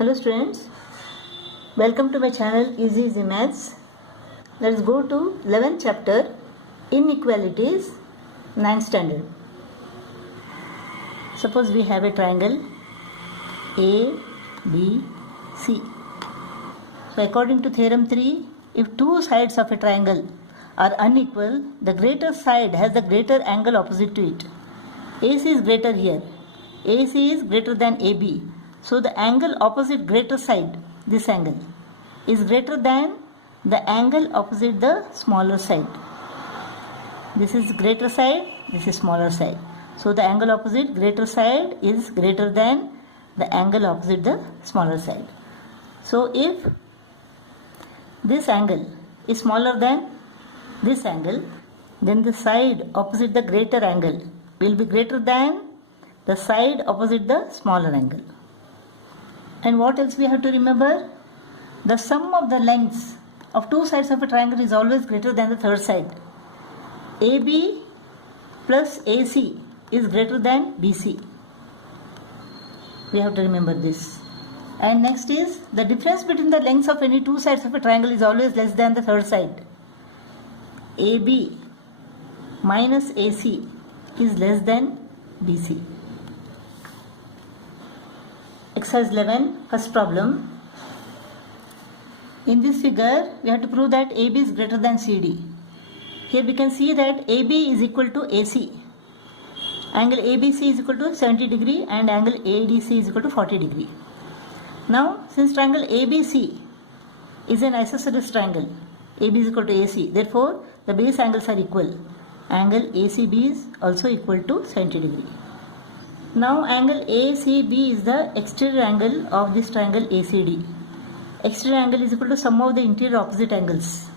Hello students, welcome to my channel Easy Maths. Let's go to 11th chapter Inequalities, 9th standard. Suppose we have a triangle A, B, C. So according to theorem 3, if two sides of a triangle are unequal, the greater side has the greater angle opposite to it. AC is greater here. AC is greater than AB. So the angle opposite greater side, this angle, is greater than the angle opposite the smaller side. This is greater side, this is smaller side. So the angle opposite greater side is greater than the angle opposite the smaller side. So if this angle is smaller than this angle, then the side opposite the greater angle will be greater than the side opposite the smaller angle. And what else we have to remember? The sum of the lengths of two sides of a triangle is always greater than the third side. AB plus AC is greater than BC. We have to remember this. And next is the difference between the lengths of any two sides of a triangle is always less than the third side. AB minus AC is less than BC. Exercise 11, first problem. In this figure, we have to prove that AB is greater than CD. Here we can see that AB is equal to AC. Angle ABC is equal to 70 degree and angle ADC is equal to 40 degree. Now, since triangle ABC is an isosceles triangle, AB is equal to AC, therefore the base angles are equal. Angle ACB is also equal to 70 degree. Now angle ACB is the exterior angle of this triangle ACD. Exterior angle is equal to sum of the interior opposite angles.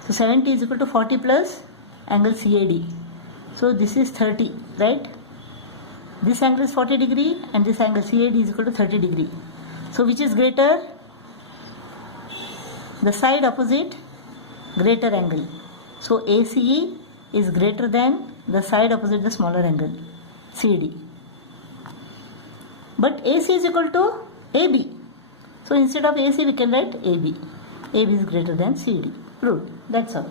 So 70 is equal to 40 plus angle CAD. So this is 30, right? This angle is 40 degree and this angle CAD is equal to 30 degree. So which is greater? The side opposite greater angle. So ACE is greater than the side opposite the smaller angle, CD. But AC is equal to AB. So instead of AC we can write AB. AB is greater than CD. Proved. That's all.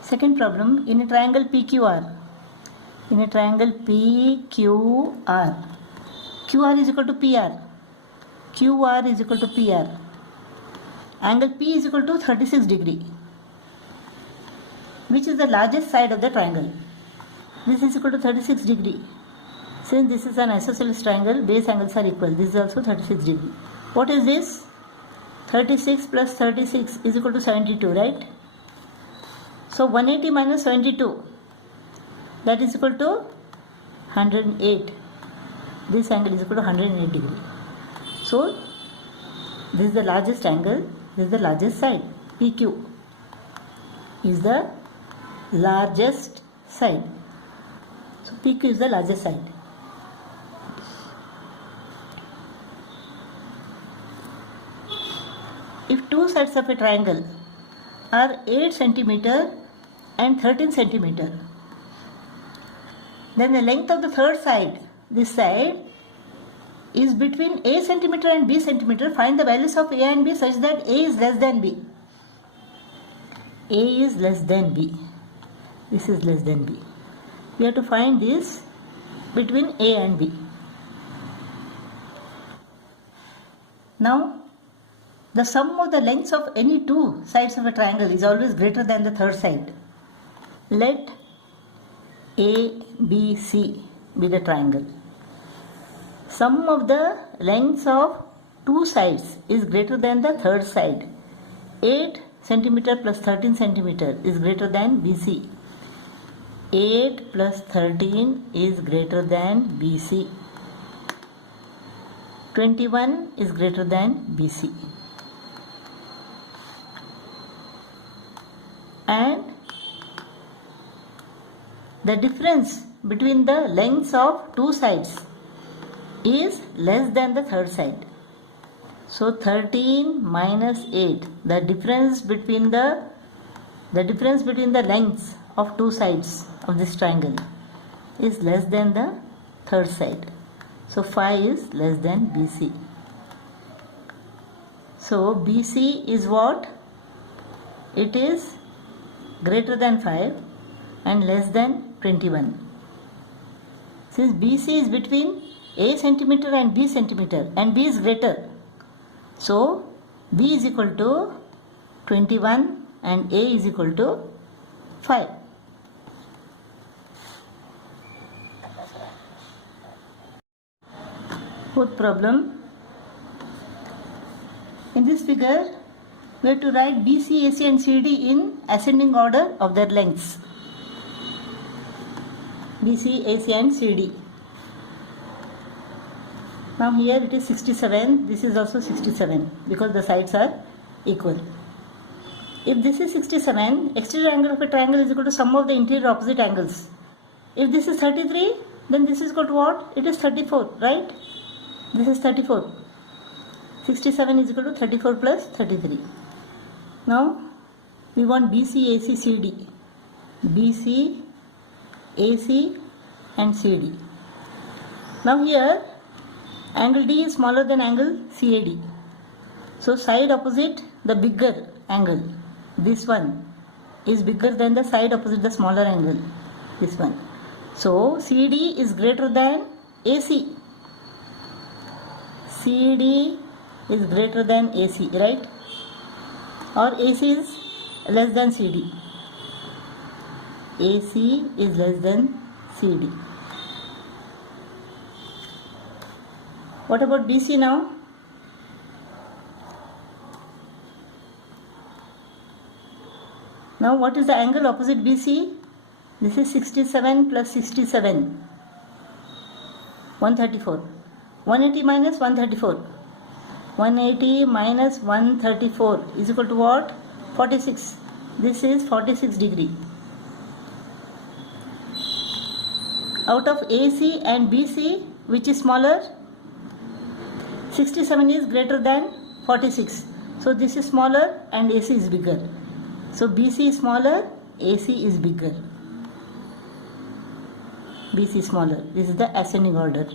Second problem, in a triangle PQR. In a triangle PQR. QR is equal to PR. QR is equal to PR. Angle P is equal to 36 degree. Which is the largest side of the triangle? This is equal to 36 degree. Since this is an isosceles triangle, base angles are equal. This is also 36 degree. What is this? 36 plus 36 is equal to 72, right? So 180 minus 72, that is equal to 108. This angle is equal to 108 degree. So this is the largest angle, this is the largest side. PQ is the largest side. So PQ is the largest side. If two sides of a triangle are 8 cm and 13 cm, then the length of the third side, this side, is between A cm and B cm. Find the values of A and B such that A is less than B. A is less than B. This is less than B. We have to find this between A and B. Now, the sum of the lengths of any two sides of a triangle is always greater than the third side. Let ABC be the triangle. Sum of the lengths of two sides is greater than the third side. 8 cm plus 13 cm is greater than BC. 8 plus 13 is greater than BC. 21 is greater than BC. And the difference between the lengths of two sides is less than the third side. So 13 minus 8, the difference between the lengths of two sides of this triangle is less than the third side. So phi is less than BC. So BC is what? It is greater than 5 and less than 21. Since BC is between A centimeter and B centimeter and B is greater, so B is equal to 21 and A is equal to 5. Fourth problem. In this figure, we have to write BC, AC and CD in ascending order of their lengths. BC, AC and CD. Now here it is 67, this is also 67 because the sides are equal. If this is 67, exterior angle of a triangle is equal to sum of the interior opposite angles. If this is 33, then this is equal to what? It is 34, right? This is 34. 67 is equal to 34 plus 33. Now we want BC, AC, CD. BC, AC and CD. Now here angle D is smaller than angle CAD. So side opposite the bigger angle, this one is bigger than the side opposite the smaller angle, this one. So CD is greater than AC. CD is greater than AC, right? Or AC is less than CD. AC is less than CD. What about BC now? Now what is the angle opposite BC? This is 67 plus 67. 134. 180 minus 134. 180 minus 134 is equal to what? 46. This is 46 degree. Out of AC and BC, which is smaller? 67 is greater than 46. So this is smaller and AC is bigger. So BC is smaller, AC is bigger. BC is smaller. This is the ascending order.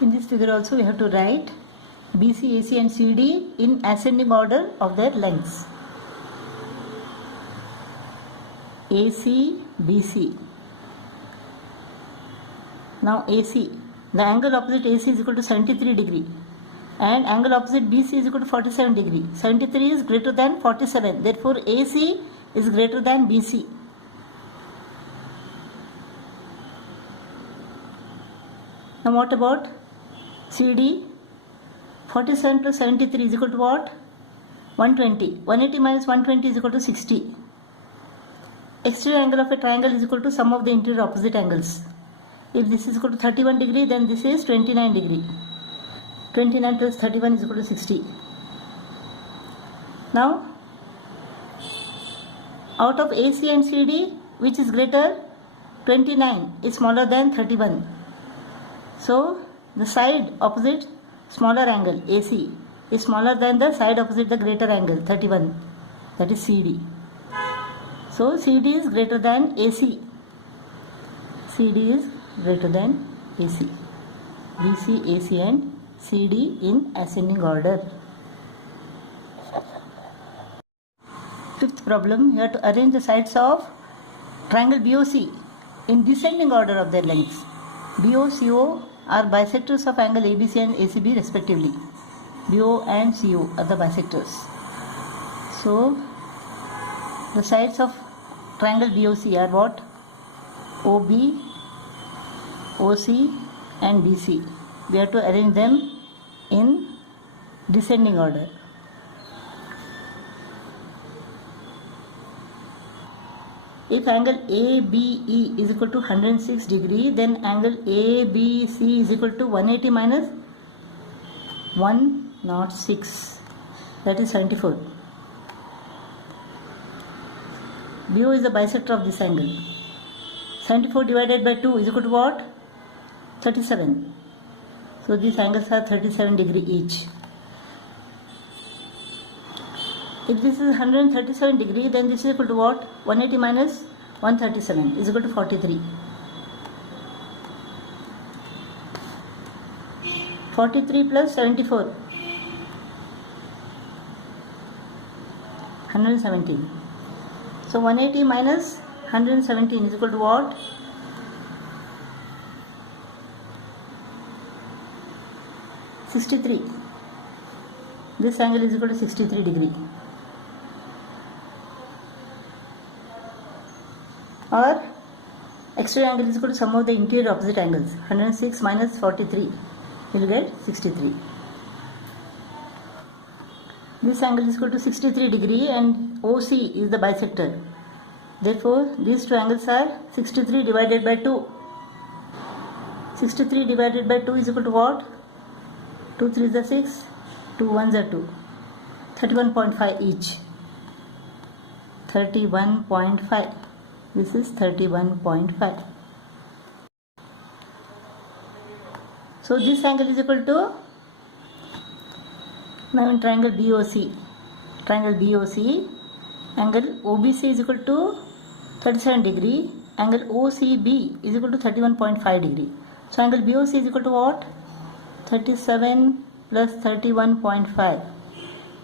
In this figure also we have to write BC, AC and CD in ascending order of their lengths. AC, BC. Now AC, the angle opposite AC is equal to 73 degree and angle opposite BC is equal to 47 degree. 73 is greater than 47, therefore AC is greater than BC. Now what about CD? 47 plus 73 is equal to what? 120. 180 minus 120 is equal to 60. Exterior angle of a triangle is equal to sum of the interior opposite angles. If this is equal to 31 degree, then this is 29 degree. 29 plus 31 is equal to 60. Now, out of AC and CD, which is greater? 29 is smaller than 31. So, the side opposite smaller angle, AC, is smaller than the side opposite the greater angle, 31. That is CD. So, CD is greater than AC. CD is greater than AC. BC, AC and CD in ascending order. Fifth problem, you have to arrange the sides of triangle BOC in descending order of their lengths. BO, CO are bisectors of angle ABC and ACB respectively. BO and CO are the bisectors. So, the sides of triangle BOC are what? OB, OC and BC. We have to arrange them in descending order. If angle ABE is equal to 106 degree, then angle ABC is equal to 180 minus 106, that is 74. BO is the bisector of this angle. 74 divided by 2 is equal to what? 37. So these angles are 37 degree each. If this is 137 degree, then this is equal to what? 180 minus 137 is equal to 43. 43 plus 74, 117. So 180 minus 117 is equal to what? 63. This angle is equal to 63 degree. Or exterior angle is equal to sum of the interior opposite angles. 106 minus 43 will get 63. This angle is equal to 63 degree and OC is the bisector. Therefore, these two angles are 63 divided by 2. 63 divided by 2 is equal to what? 2 3s are 6, 2 1s are 2. 31.5 each. 31.5. This is 31.5. So this angle is equal to, now in triangle BOC, angle OBC is equal to 37 degree, angle OCB is equal to 31.5 degree. So angle BOC is equal to what? 37 plus 31.5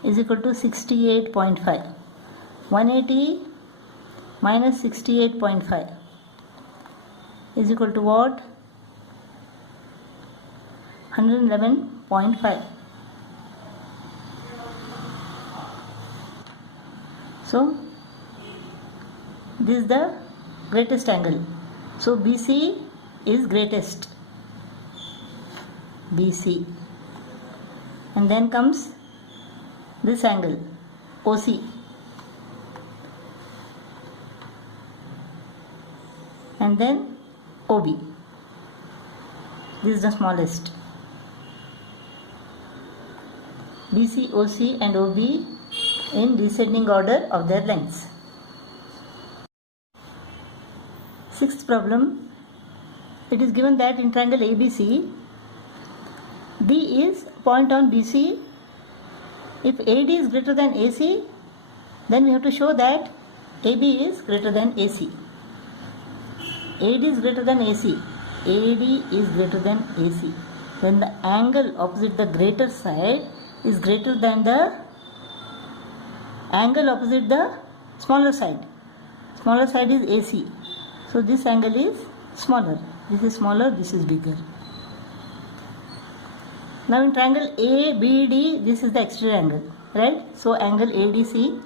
is equal to 68.5. 180 minus 68.5 is equal to what? 111.5. So this is the greatest angle. So BC is greatest. BC. And then comes this angle OC. And then OB. This is the smallest. BC, OC and OB in descending order of their lengths. Sixth problem. It is given that in triangle ABC, D is point on BC. If AD is greater than AC, then we have to show that AB is greater than AC. AD is greater than AC. AD is greater than AC. Then the angle opposite the greater side is greater than the angle opposite the smaller side. Smaller side is AC. So this angle is smaller. This is smaller, this is bigger. Now in triangle ABD, this is the exterior angle, right? So angle ADC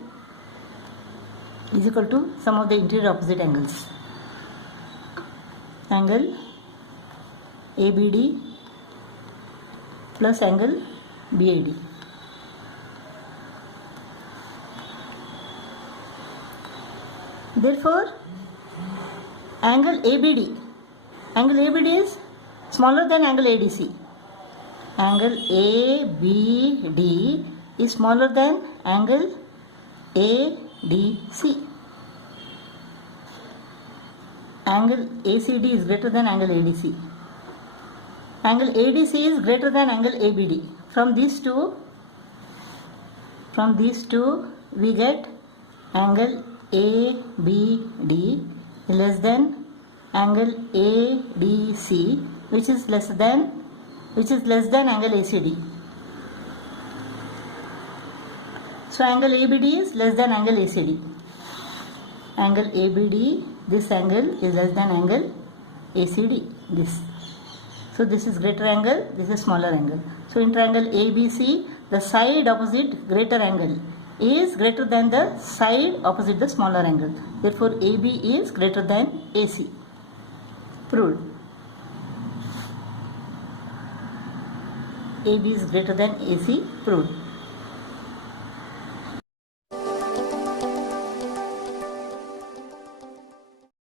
is equal to sum of the interior opposite angles. Angle ABD plus angle BAD. Therefore, angle ABD is smaller than angle ADC. Angle ABD is smaller than angle ADC. Angle ACD is greater than angle ADC. Angle ADC is greater than angle ABD. From these two we get angle ABD less than angle ADC, which is less than angle ACD. So angle ABD is less than angle ACD. Angle ABD, this angle is less than angle ACD. This. So this is greater angle, this is smaller angle. So in triangle ABC, the side opposite greater angle is greater than the side opposite the smaller angle. Therefore AB is greater than AC. Proved. AB is greater than AC. Proved.